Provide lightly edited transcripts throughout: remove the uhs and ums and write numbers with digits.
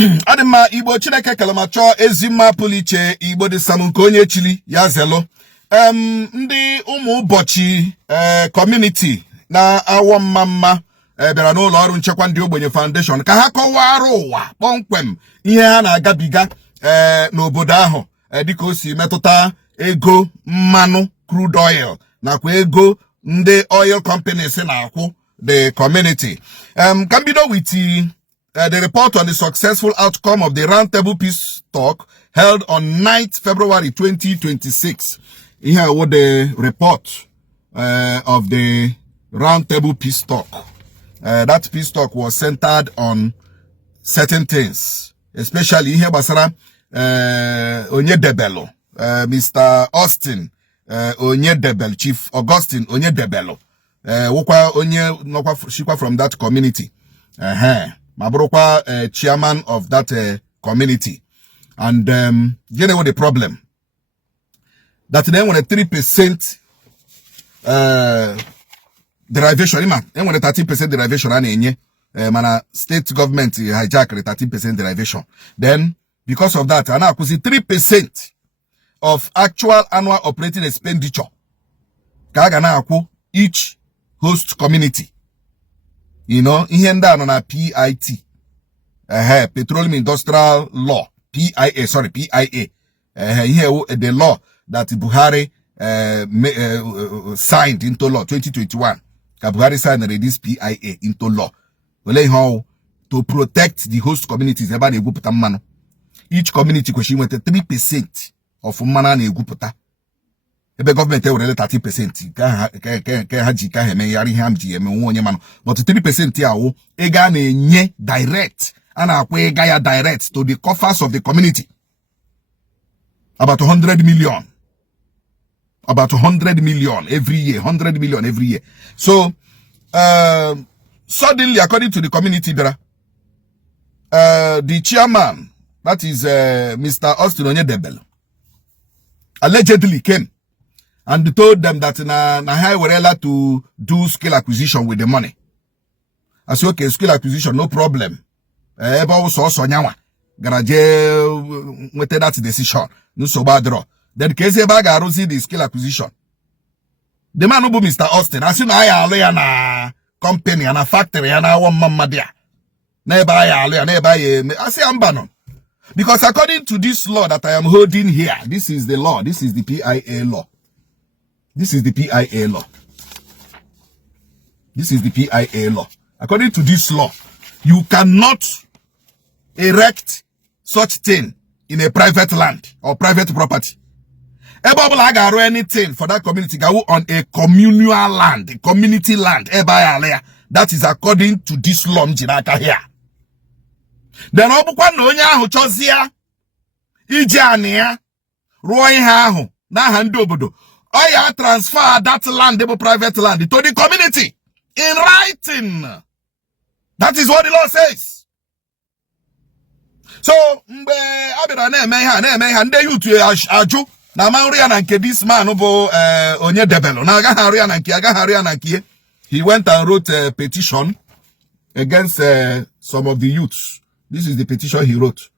Adịmma Igbo Chineke kelamacho ezima puliche Igbo dị samunko onye chili ya zelo. Ndị ụmụ ụbọchị community na awọ mma bịara n'ụlọ ọrụ nchekwa ndị ogbenye foundation ka ha kọwara ụwa kpọmkwem ihe ha na-agabiga n'obodo ahụ dịka o si metụta ego mmanụ crude oil nakwa ego ndị oil companies na-akwụ the community. Can we do with the report on the successful outcome of the Roundtable Peace Talk held on 9th February 2026. Here was the report of the Roundtable Peace Talk. That peace talk was centered on certain things, especially here basara Onyedebelo, Mr. Austin Onyedebelo, Chief Augustine Onyedebelo, wokwa onye nokwa shikwa from that community. Mabrokwa chairman of that community. And you know what the problem? That then when a 3% derivation, then when a 13% derivation mana state government hijack the 13% derivation. Then because of that, and I could see 3% of actual annual operating expenditure Kagana each host community. You know, here and down on a PIT, Petroleum Industrial Law, PIA, here the law that Buhari signed into law 2021. Buhari signed this PIA into law. How to protect the host communities. Each community question with 3% of mana ne gupota. Ebe government will 30%. But 3% here, ega nye direct. And akwe gaya direct to the coffers of the community. About 100 million. About 100 million every year. 100 million every year. So, suddenly, according to the community, the chairman, that is Mr. Austin Onyedebelo, allegedly came and told them that na high were allowed to do skill acquisition with the money. I said, okay, skill acquisition, no problem. Eba also nyawa garaje with that decision. No so bad draw. Then keze baga arosi the skill acquisition. The man who Mr. Austin, as soon as I na company and a factory and I want mama there. Never I say I'm bannon. Because according to this law that I am holding here, this is the law. This is the PIA law. This is the PIA law. This is the PIA law. According to this law, you cannot erect such thing in a private land or private property. Or anything for that community go on a communal land, a community land. That is according to this law here. Then obukwa no nya ahu chozia ije ania ruo ihe ahu na ha ndi obodo oya transfer that land, private land, to the community in writing. That is what the law says. So mgbe abira na-eme ha ndị youth aju na manri ya na nke this man bụ Onyedebelo na agaghị ya na nke he went and wrote a petition against some of the youths. This is the petition he wrote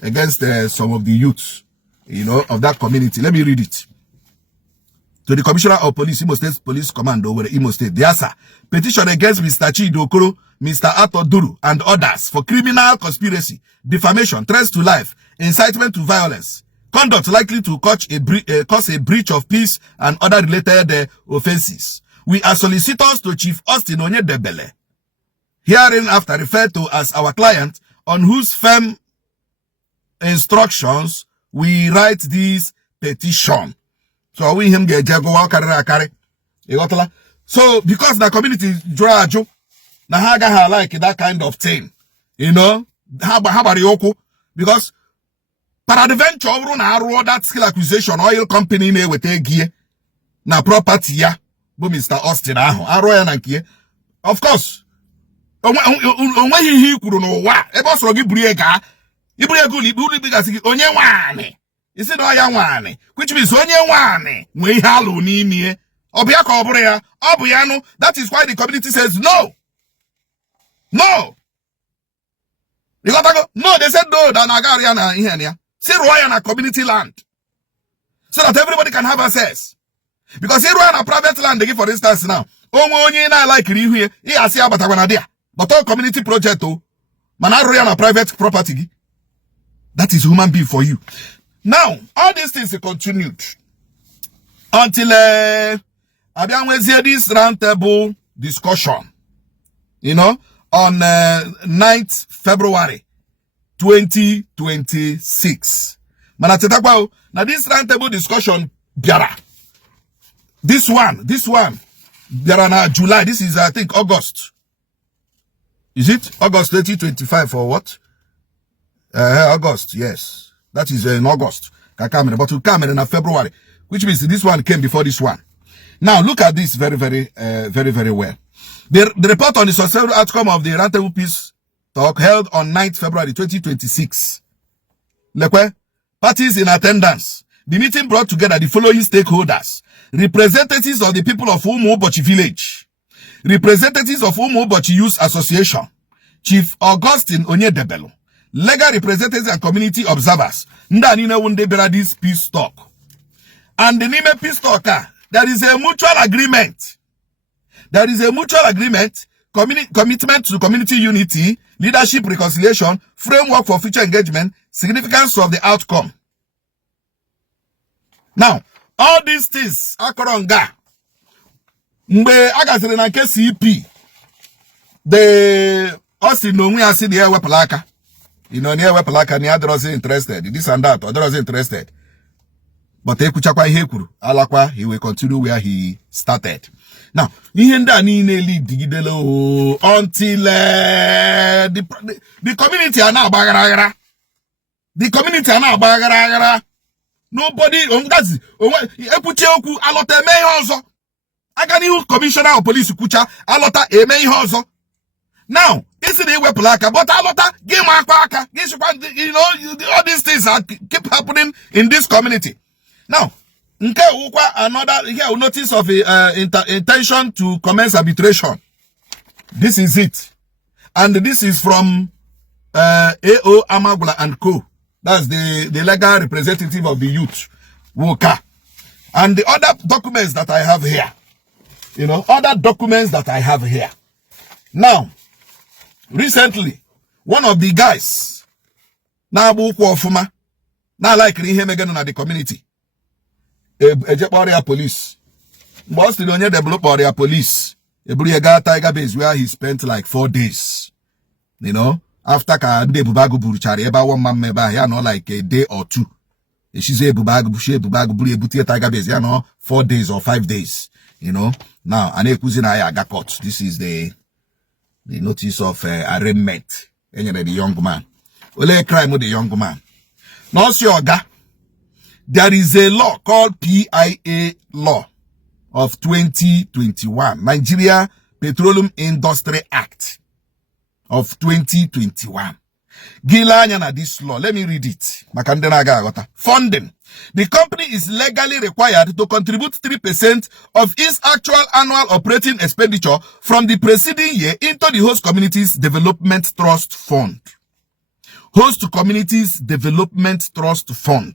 against some of the youths, you know, of that community. Let me read it. To the Commissioner of Police, Imo State Police Command over Imo State. Dear sir, petition against Mr. Chidokoro, Mr. Ato Duru, and others for criminal conspiracy, defamation, threats to life, incitement to violence, conduct likely to cause a breach of peace and other related offenses. We are solicitors to Chief Austin Onyedebele, hereinafter referred to as our client, on whose firm instructions we write this petition. So we him get jago carry. So because the community draw na haga like that kind of thing, you know, because peradventure na aro that skill acquisition oil company na wete gie na property ya bo Mr. Austin ahụ aro ya na nkie. Of course onwe ihe kwuru n'ụwa ebe ọ sọrọ gị buru ego liburu bigasị gị onye nwaanị isi na ọya nwaanị, which means onye nwaanị nwe ihe alụ n'ime ọ bụ ya ka ọ bụrụ ya, ọ bụ ya nụ. That is why the community says no. You got to go? No, they said no, Danagariana here. See Royana community land. So that everybody can have access. Because here Royana private land, they give for instance now. Only like here, but all community project, man, Royana private property. That is human being for you. Now, all these things continued until this roundtable discussion, you know, on 9th February 2026. Now this roundtable discussion, biara. This one, biara na July. This is, I think, August. Is it August 2025 or what? August, yes. That is in August. But we come in February, which means this one came before this one. Now, look at this very, very well. The report on the successful outcome of the roundtable peace talk held on 9th February 2026. Parties in attendance. The meeting brought together the following stakeholders. Representatives of the people of Umobochi village. Representatives of Umobochi Youth Association. Chief Augustine Onyedebelo. Legal representatives and community observers. This peace talk. And the name of peace talk, there is a mutual agreement. There is a mutual agreement, commitment to community unity, leadership reconciliation, framework for future engagement, significance of the outcome. Now, all these things, Akoronga, Mbe Agasele na KCP, the Austin no we see the air wepalaka. You know, near wepalaka, ni other was interested. This and that, other was interested. But he will continue where he started. Now, until the community are now bagara. The community are now bagara. Nobody that's epucheoku alota me hozo. Agani commissioner of police kucha alota eme hozo. Now, this is the wepalaka, but alota game akwaka. You know, all these things are keep happening in this community. Now, another here notice of intention to commence arbitration. This is it, and this is from AO Amagula and Co. That's the legal representative of the youth, Woka. And the other documents that I have here, you know, other documents that I have here. Now, recently, one of the guys, now like him again in the community. Police. Most the only develop area police. Tiger base where he spent like 4 days. You know, after Kande Bubagu Burchari, about 1 month, maybe, no, like a day or 2. She say Bubagu Butia Tiger base, 4 days or 5 days. You know, now, Ane Kuzina got caught. This is the notice of arraignment. The young man. Ole crime with the young man. No, Sioga. There is a law called PIA law of 2021, Nigeria Petroleum Industry Act of 2021. Gilanyana this law. Let me read it. Funding. The company is legally required to contribute 3% of its actual annual operating expenditure from the preceding year into the host communities development trust fund. Host communities development trust fund.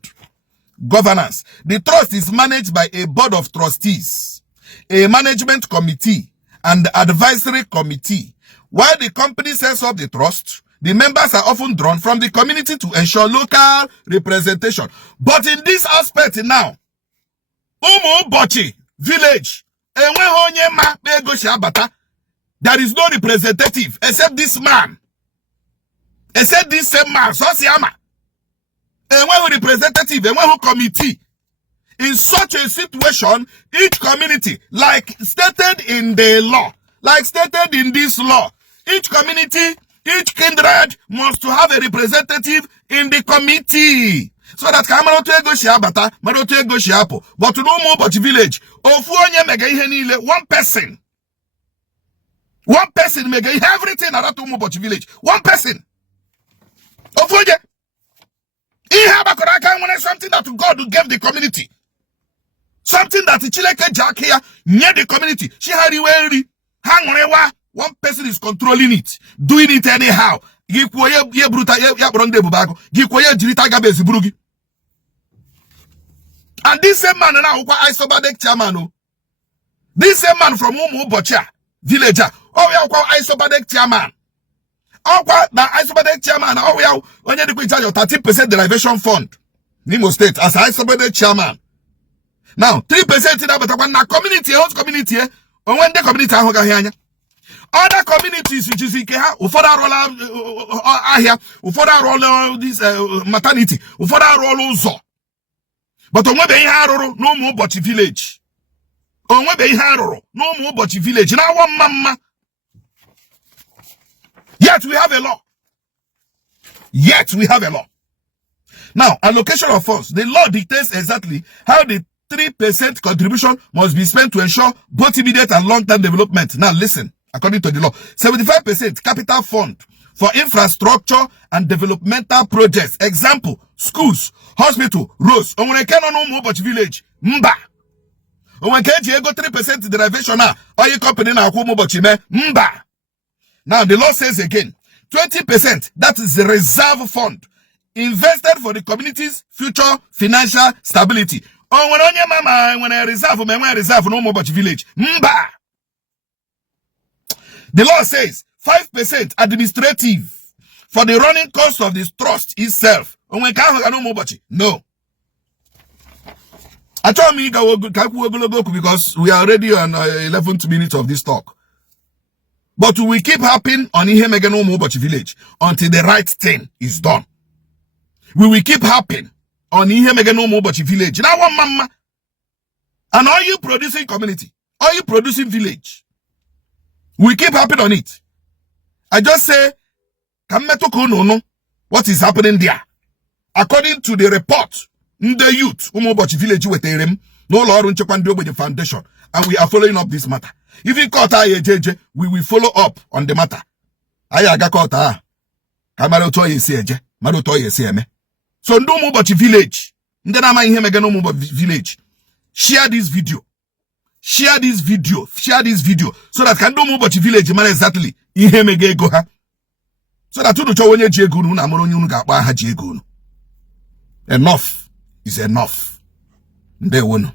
Governance. The trust is managed by a board of trustees, a management committee, and advisory committee. While the company sets up the trust, the members are often drawn from the community to ensure local representation. But in this aspect now, Umobochi village, there is no representative except this man. Except this same man, Sosiama. And one representative, and one committee. In such a situation, each community, like stated in the law, like stated in this law, each community, each kindred must to have a representative in the committee. So that but no more but village. One person. One person make everything around Umobochi village. One person. Something that God gave the community. Something that the Chileke Jack here near the community. One person is controlling it, doing it anyhow. gi kwuo ye bruta ya kpọrọ ndị ebubago gi kwuo ye jiri tiger base buru gi. And this same man now Isobadek chairman. This same man from Umubocha villager. Oh, we are Isobadek chairman. Oh, the Isobadek chairman. Oh, we are when you in charge of 30% derivation fund. Imo State as Isobadek chairman. Now 3% in that community, host community. Or when the community other communities which is Ikeha, Ufoda roll ahia, Ufoda roll this maternity, Ufoda roll Uzo. But on webe haroro no more but village. On webe haroro no more but village. Now one mama. Yet we have a law. Yet we have a law. Now, allocation of funds. The law dictates exactly how the 3% contribution must be spent to ensure both immediate and long-term development. Now listen, according to the law, 75% capital fund for infrastructure and developmental projects. Example, schools, hospital, roads. Onwe keno no more but village. Mba. Onwe keji ego 3% derivation na oil company na akwo mo but me. Mba. Now the law says again, 20%, that is the reserve fund invested for the community's future financial stability. Onwe onye mama when I reserve no more but village. Mba. The law says 5% administrative for the running cost of this trust itself. No. I told me because we are already on 11th minute of this talk. But we keep harping on Ihemeganomobochi village until the right thing is done. We will keep harping on Ihemeganomobochi village. Now one mama. And are you producing community? Are you producing village? We keep harping on it. I just say, what is happening there? According to the report, the youth, Umubochi village with no law with the foundation, and we are following up this matter. If you caught JJ, we will follow up on the matter. Ayaga caught so no Umubochi village. Village. Share this video. Share this video. Share this video. So that can do Umubochi village man exactly. Ihemege go ha. So that you don't wenye jegunu na moro nyunu ga akpa ha jegunu. Enough is enough. Ndewono.